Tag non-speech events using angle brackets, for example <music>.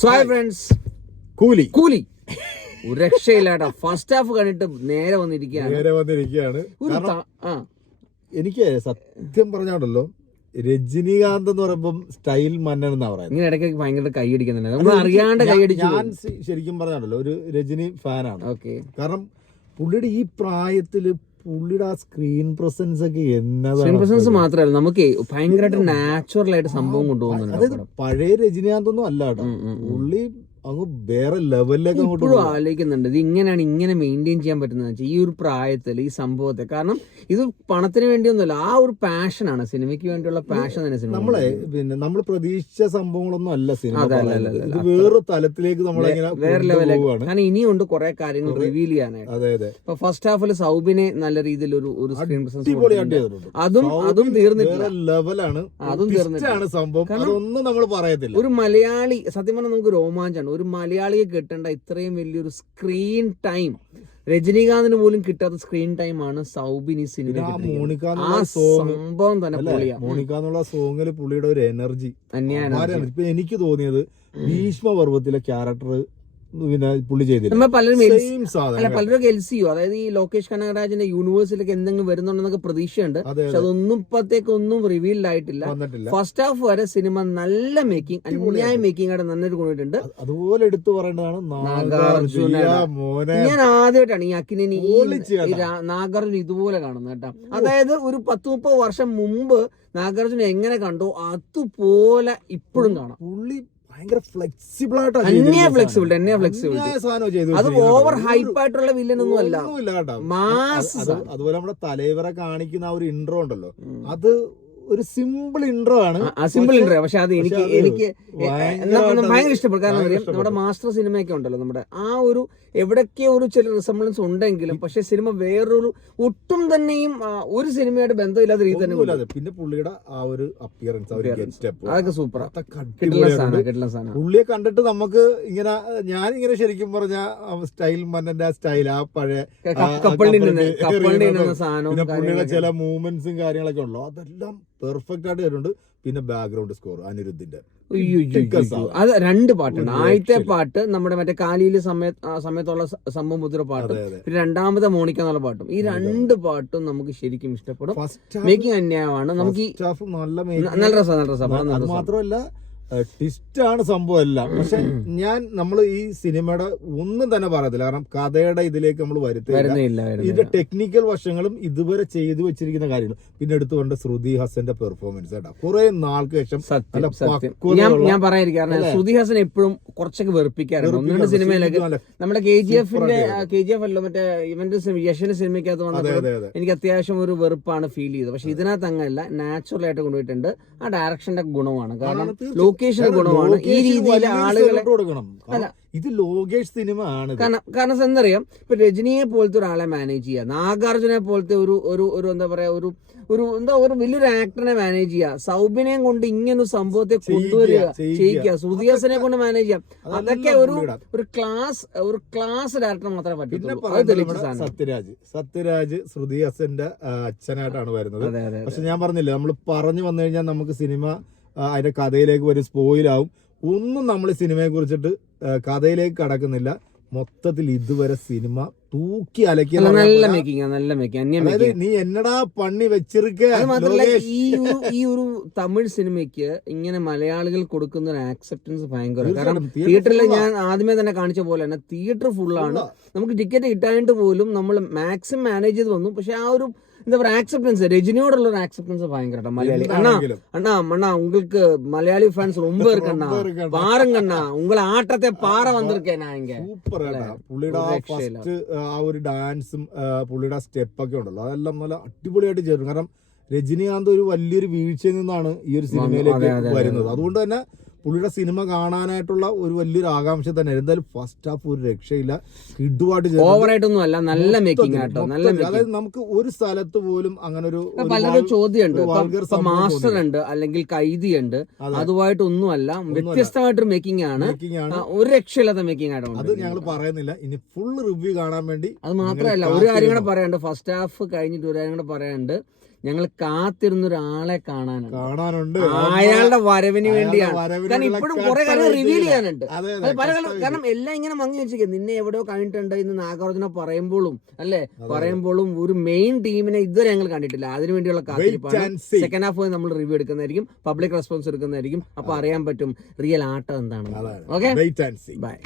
So hi friends കൂലി. കൂലി. <laughs> ഒരു രക്ഷയില്ലാട്ടാ. ഫസ്റ്റ് ഹാഫ് കണ്ടിട്ട് നേരെ വന്നിരിക്കുകയാണ്. നേരെ വന്നിരിക്കുകയാണ്. ഒരു കാരണം ത- ആ. എനിക്ക് സത്യം പറഞ്ഞാണല്ലോ രജനീകാന്ത് എന്ന് പറയുമ്പം സ്റ്റൈൽ മന്നൻ എന്നാ പറയുന്നത്. ഇങ്ങനെ ഇടയ്ക്ക് ഭയങ്കര കൈയടിക്കുന്നുണ്ട് നമ്മൾ അറിയാണ്ട് കൈയടിച്ചു ഞാൻ ശരിക്കും പറഞ്ഞാണ്ടല്ലോ ഒരു രജനി ഫാനാണ് ഓക്കെ കാരണം പുള്ളിയുടെ ഈ പ്രായത്തിൽ പുള്ളിയുടെ ആ സ്ക്രീൻ പ്രസൻസ് ഒക്കെ സ്ക്രീൻ പ്രസൻസ് മാത്രമല്ല നമുക്ക് ഭയങ്കരമായിട്ട് നാച്ചുറൽ ആയിട്ട് സംഭവം അതായത് കൊണ്ടുപോകുന്നുണ്ട് പഴയ രജനീകാന്തൊന്നും അല്ല കേട്ടോ. പുള്ളി അങ്ങ് വേറെ ലെവലിലേക്ക് അങ്ങോട്ട് ഇപ്പോഴും. ആലോചിക്കുന്നുണ്ട്. ഇത് ഇങ്ങനെയാണ് ഇങ്ങനെ മെയിന്റെയിൻ ചെയ്യാൻ പറ്റുന്നത് വെച്ചാൽ ഈ ഒരു പ്രായത്തിൽ ഈ സംഭവത്തെ. കാരണം ഇത് പണത്തിന് വേണ്ടിയൊന്നുമല്ല ആ ഒരു പാഷനാണ് സിനിമയ്ക്ക് വേണ്ടിയുള്ള പാഷൻ തന്നെ സിനിമ നമ്മളെ പിന്നെ നമ്മൾ പ്രതീക്ഷിച്ച സംഭവങ്ങളൊന്നും അല്ല സിനിമ അതെ, അല്ല, പറയുന്നത്. അല്ല, ഇത് അല്ല. വേറെ തലത്തിലേക്ക് നമ്മളിങ്ങനെ വേറെ ലെവലിലേക്ക് പോവാണ് കാരണം ഇനിയുണ്ട് കുറെ കാര്യങ്ങൾ റിവീൽ ചെയ്യാനായിട്ട്. അതെ അതെ. ഇപ്പൊ ഫസ്റ്റ് ഹാഫിൽ സൗബിനെ നല്ല രീതിയിൽ ഒരു ഒരു സ്ക്രീൻ പ്രസൻസ് ചെയ്തിട്ടുണ്ട്. അതും അതും തീർന്നിട്ട് തീർന്നിട്ടില്ല. വേറെ ലെവലാണ് അതും തീർന്നിട്ടില്ല. ആണ് സംഭവം. കാരണം അതൊന്നും നമ്മൾ പറയത്തില്ല. ഒരു മലയാളി സത്യം പറഞ്ഞാൽ നമുക്ക് രോമാഞ്ചാണ് ഒരു മലയാളിയെ കിട്ടേണ്ട ഇത്രയും വലിയൊരു സ്ക്രീൻ ടൈം രജനീകാന്തിന് പോലും കിട്ടാത്ത സ്ക്രീൻ ടൈം ആണ് സൗബിൻ ഈ സിനിമ ആ സംഭവം തന്നെ മോണിക്ക എന്നുള്ള സോങ്ങിൽ പുള്ളിയുടെ ഒരു എനർജി തന്നെയാണ് എനിക്ക് തോന്നിയത് ഭീഷ്മ പർവത്തിലെ ക്യാരക്ടർ പിന്നെ പുള്ളി ചെയ്തില്ല. പലരും എൽ- സെയിം സാധനം പലരും അതായത് ഈ ലോകേഷ് കനകരാജിന്റെ യൂണിവേഴ്സിലൊക്കെ എന്തെങ്കിലും വരുന്നുണ്ടെന്നൊക്കെ പ്രതീക്ഷയുണ്ട്. പക്ഷെ അതൊന്നും ഇപ്പത്തേക്ക് ഒന്നും റിവീൽഡ് ആയിട്ടില്ല ഫസ്റ്റ് ഹാഫ് വരെ സിനിമ നല്ല മേക്കിംഗ് അന്യായ മേക്കിംഗ് ആയിട്ട് നല്ലൊരു കൊണ്ടിട്ടുണ്ട് അതുപോലെ എടുത്തു പറയേണ്ടതാണ് നാഗാർജുന. ഞാൻ ആദ്യമായിട്ടാണ് ഈ അക്കിനെ നാഗാർജുന ഇതുപോലെ കാണുന്നത് കേട്ടോ. അതായത് ഒരു പത്ത് മുപ്പത് വർഷം മുമ്പ് നാഗാർജുന എങ്ങനെ കണ്ടോ അതുപോലെ ഇപ്പോഴും കാണാം. പുള്ളി ഭയങ്കര ഫ്ലെക്സിബിൾ ആയിട്ടാണ് സാധനം. ചെയ്തു അത് ഓവർ ഹൈപ്പ് ആയിട്ടുള്ള വില്ലൻ ഒന്നും അല്ല. അതുപോലെ നമ്മുടെ തലൈവറെ കാണിക്കുന്ന ആ ഒരു ഇൻട്രോ ഉണ്ടല്ലോ. അത് ഒരു സിമ്പിൾ ഇൻട്രോ ആണ്. സിമ്പിൾ ഇൻട്രോ പക്ഷെ അത് എനിക്ക് എനിക്ക് ഭയങ്കര ഇഷ്ടപ്പെടും കാരണം അറിയാം, നമ്മുടെ മാസ്റ്റർ സിനിമയൊക്കെ ഉണ്ടല്ലോ നമ്മുടെ ആ ഒരു എവിടൊക്കെ ഒരു ചില റിസംബ്ലൻസ് ഉണ്ടെങ്കിലും പക്ഷെ സിനിമ വേറൊരു ഒട്ടും തന്നെയും ഒരു സിനിമയായിട്ട് ബന്ധമില്ലാത്ത രീതി തന്നെ പിന്നെ പുള്ളിയുടെ ആ ഒരു അപ്പിയറൻസ് അതൊക്കെ സൂപ്പർ പുള്ളിയെ കണ്ടിട്ട് നമുക്ക് ഇങ്ങനെ ഞാൻ ഇങ്ങനെ ശരിക്കും പറഞ്ഞ സ്റ്റൈൽ മന്നന്റെ ആ സ്റ്റൈൽ ആ പഴയ പുള്ളിയുടെ. ചില മൂവ്മെന്റ്സും കാര്യങ്ങളൊക്കെ ഉള്ളു അതെല്ലാം പെർഫെക്റ്റ് ആയിട്ട് വരുന്നുണ്ട്. പിന്നെ ബാക്ക്ഗ്രൗണ്ട് സ്കോർ അനിരുദ്ധിന്റെ. അത് രണ്ട് പാട്ടുണ്ട് ആദ്യത്തെ പാട്ട് നമ്മുടെ മറ്റേ കാലിയിൽ സമയ സമയത്തുള്ള സ- സംഭവം മുദ്ര പാട്ടും പിന്നെ രണ്ടാമത്തെ മോണിക്ക എന്നുള്ള പാട്ടും. ഈ രണ്ട് പാട്ടും നമുക്ക് ശരിക്കും ഇഷ്ടപ്പെടും. മേക്കിംഗ് അന്യായമാണ്. നമുക്ക് നല്ല നല്ല രസം നല്ല രസം. മാത്രമല്ല ട്വിസ്റ്റ് ആണ് സംഭവം എല്ലാം. പക്ഷെ ഞാൻ നമ്മൾ ഈ സിനിമയുടെ ഒന്നും തന്നെ പറയത്തില്ല. കാരണം കഥയുടെ ഇതിലേക്ക് നമ്മൾ വരുത്തില്ല. ഇതിന്റെ ടെക്നിക്കൽ വശങ്ങളും ഇതുവരെ ചെയ്തു വെച്ചിരിക്കുന്ന കാര്യങ്ങൾ. പിന്നെ എടുത്തുകൊണ്ട് ശ്രുതി ഹസന്റെ പെർഫോമൻസ് കേട്ടോ. കുറെ നാൾക്ക് ശേഷം ഞാൻ പറയാതിരിക്കും. അല്ലേ? ശ്രുതി ഹസൻ എപ്പോഴും കുറച്ചൊക്കെ വെറുപ്പിക്കാറുണ്ട്. സിനിമയിലേക്ക് രണ്ട് വെറുപ്പിക്കാതെ സിനിമയിലൊക്കെ നമ്മുടെ കെ ജി എഫിന്റെ കെ ജി എഫ് അല്ല മറ്റേ ഇവന്റെ യശന്റെ സിനിമയ്ക്കകത്ത് വന്നപ്പോൾ എനിക്ക് അത്യാവശ്യം ഒരു വെറുപ്പാണ് ഫീൽ ചെയ്തത്. പക്ഷെ ഇതിനകത്ത് അങ്ങനെയല്ല. നാച്ചുറൽ ആയിട്ട് കൊണ്ടുപോയിട്ടുണ്ട്. ആ ഡയറക്ഷന്റെ ഗുണമാണ്. കാരണം തീർച്ചയായും. ഗുണമാണ്. ഈ രീതിയിൽ ആളുകളെ കൊടുക്കണം. ഇത് ലോകേഷ് സിനിമ ആണ് കാരണം കാരണം എന്തറിയാം ഇപ്പൊ രജനിയെ പോലത്തെ ഒരാളെ മാനേജ് ചെയ്യുക നാഗാർജുനെ പോലത്തെ ഒരു ഒരു ഒരു എന്താ പറയാ ഒരു ഒരു എന്താ ഒരു വലിയൊരു ആക്ടറിനെ മാനേജ് ചെയ്യുക സൗബിനെയും കൊണ്ട് ഇങ്ങനൊരു സംഭവത്തെ കൊണ്ടുവരിക ചെയ്യിക്കുക. ചെയ്യിക്കുക. കൊണ്ട് മാനേജ് ചെയ്യാം. അതൊക്കെ ഒരു ഒരു ക്ലാസ് ഒരു ക്ലാസ് ഡയറക്ടർ മാത്രമേ പറ്റൂ സത്യരാജ്. സത്യരാജ് ശ്രുതി ഹസന്റെ അച്ഛനായിട്ടാണ് വരുന്നത്. പക്ഷെ ഞാൻ പറഞ്ഞില്ലേ നമ്മൾ പറഞ്ഞു വന്നു കഴിഞ്ഞാൽ നമുക്ക് സിനിമ ആ, അതിന്റെ കഥയിലേക്ക് വരും സ്പോയിലാവും ഒന്നും നമ്മൾ സിനിമയെ കുറിച്ചിട്ട് കഥയിലേക്ക് കടക്കുന്നില്ല. മൊത്തത്തിൽ ഇതുവരെ സിനിമ തൂക്കി അലക്കി നല്ല മേക്കിംഗ് നല്ല മേക്കിംഗ് അതായത് നീ എന്നടാ പണി വെച്ചിരിക്ക? അത് മാത്രമല്ല ഈ ഒരു ഈ ഒരു തമിഴ് സിനിമയ്ക്ക് ഇങ്ങനെ മലയാളികൾ കൊടുക്കുന്ന ഒരു ആക്സെപ്റ്റൻസ് ഭയങ്കര കാരണം തിയേറ്ററിൽ ഞാൻ ആദ്യമേ തന്നെ കാണിച്ച പോലെ തന്നെ തിയേറ്റർ ഫുള്ളാണ് നമുക്ക് ടിക്കറ്റ് കിട്ടാനായിട്ട് പോലും നമ്മൾ മാക്സിമം മാനേജ് ചെയ്ത് വന്നു. പക്ഷെ ആ ഒരു എന്താ പറയുക ആക്സെപ്റ്റൻസ് രജനിയോടുള്ള ഒരു ആക്സെപ്റ്റൻസ് ഭയങ്കര മലയാളി അണ്ണാ എന്താണെങ്കിലും அண்ணா அண்ணா உங்களுக்கு மலையாளி ஃபேன்ஸ் ரொம்ப இருக்குண்ணா ரொம்ப இருக்குண்ணா. பாருங்கண்ணா உங்களை ஆட்டத்தை பார வந்திருக்கேன் நான் இங்க സൂപ്പർ ആയിട്ടാ പുള്ളിയുടെ ആ ഒരു രക്ഷയില്ല. ഫസ്റ്റ് ആ ഒരു ഡാൻസും പുള്ളിയുടെ ആ സ്റ്റെപ്പ് ഒക്കെ ഉണ്ടല്ലോ അതെല്ലാം നല്ല അടിപൊളിയായിട്ട് ചേരും കാരണം രജനീകാന്ത് ഒരു വലിയൊരു വീഴ്ചയിൽ നിന്നാണ് ഈ ഒരു സിനിമയിലേക്ക് അതെ, അതെ, വരുന്നത് അതുകൊണ്ട് തന്നെ പുള്ളിയുടെ സിനിമ കാണാനായിട്ടുള്ള ഒരു വലിയൊരു ആകാംക്ഷ തന്നെ. എന്തായാലും ഫസ്റ്റ് ഹാഫ് ഒരു രക്ഷയില്ല. കിഡുവായിട്ട് ഓവറായിട്ടൊന്നും അല്ല. നല്ല മേക്കിംഗ് ആട്ടോ. നല്ല. അതായത് നമുക്ക് ഒരു സ്ഥലത്ത് പോലും അങ്ങനെ ഒരു പലരും ചോദ്യമുണ്ട്. മാസ്റ്റർ ഉണ്ട് അല്ലെങ്കിൽ കൈതി ഉണ്ട് അതുമായിട്ടൊന്നും അല്ല വ്യത്യസ്തമായിട്ടൊരു മേക്കിംഗ് ആണ്. ഒരു രക്ഷയില്ലാത്ത മേക്കിംഗ് അത് ആയിട്ടുണ്ട് ഞങ്ങൾ പറയുന്നില്ല. ഇനി ഫുൾ റിവ്യൂ കാണാൻ വേണ്ടി അത് മാത്രമല്ല. ഒരു കാര്യം കൂടെ. പറയാനുണ്ട്. ഫസ്റ്റ് ഹാഫ് കഴിഞ്ഞിട്ട് ഒരു കാര്യം കൂടെ പറയാനുണ്ട്. ഞങ്ങൾ കാത്തിരുന്ന ഒരാളെ കാണാനാണ് കാണാനുണ്ട്. അയാളുടെ വരവിന് വേണ്ടിയാണ്. കാരണം ഇപ്പോഴും കുറെ കാര്യം കാര്യങ്ങൾ റിവീൽ ചെയ്യാനുണ്ട്. പല കാരണം എല്ലാം ഇങ്ങനെ മങ്ങി വെച്ചിരിക്കും നിന്നെ എവിടെയോ കണ്ടിട്ടുണ്ട് ഇന്ന് നാഗാർജുന പറയുമ്പോഴും അല്ലെ? പറയുമ്പോഴും ഒരു മെയിൻ ടീമിനെ ഇതുവരെ ഞങ്ങൾ കണ്ടിട്ടില്ല. അതിനു വേണ്ടിയുള്ള കാത്തിരിപ്പാണ്. സെക്കൻഡ് ഹാഫ് നമ്മൾ റിവ്യൂ എടുക്കുന്നതായിരിക്കും. പബ്ലിക് റെസ്പോൺസ് എടുക്കുന്നതായിരിക്കും. അപ്പൊ അറിയാൻ പറ്റും റിയൽ ആട്ടം എന്താണ്. ഓക്കെ. ബൈ